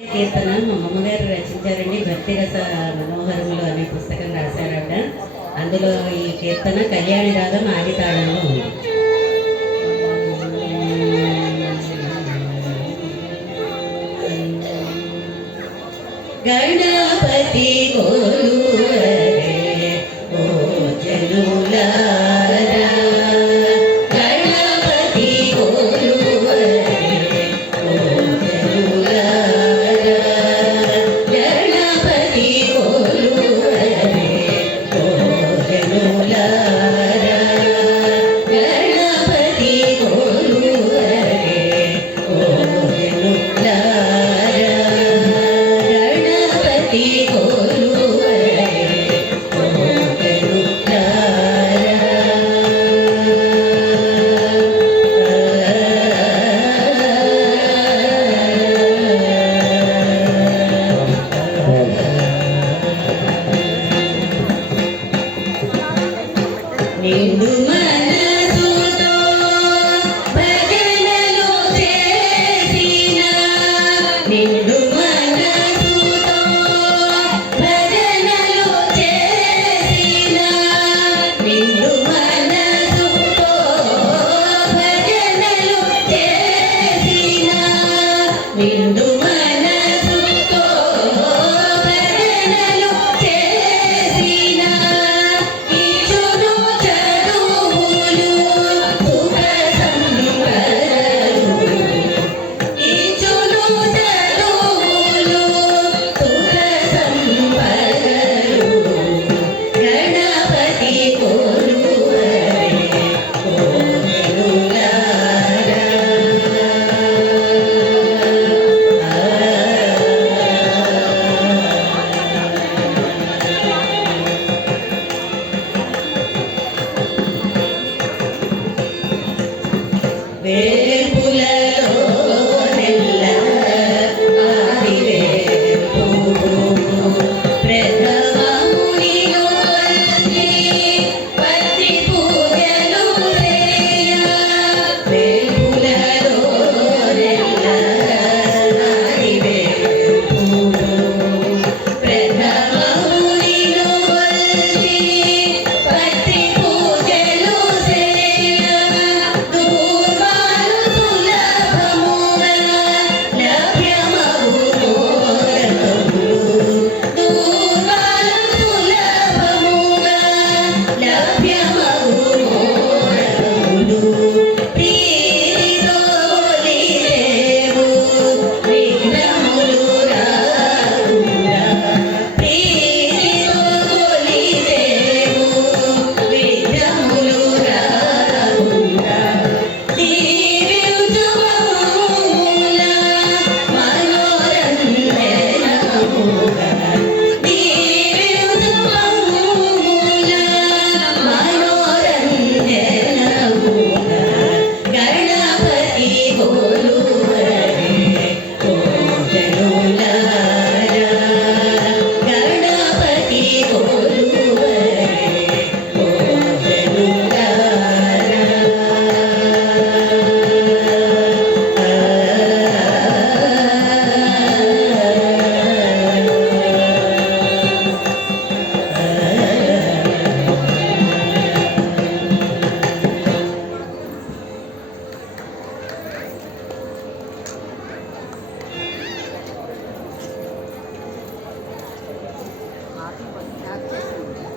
కీర్తన మా అమ్మగారు రచించారండి. భక్తిరస మనోహరములు అనే పుస్తకం రాశారట. అందులో ఈ కీర్తన కళ్యాణి రాగం ఆది తాళంలో ఉంది. గణపతి కొలువరే ఓ జనులారా, గణపతి కొలువరే ఓ జనులారా, గణపతి కొలువరే ఓ జనులారా, గణపతి కొలువరే ఓ జనులారా, గణపతి కొలువరే ఓ నిండు మనసుతో భజనలు చేసిన, నిండు మనసుతో భజనలు చేసిన, నిండు మనసుతో భజనలు చేసిన, నిండు మన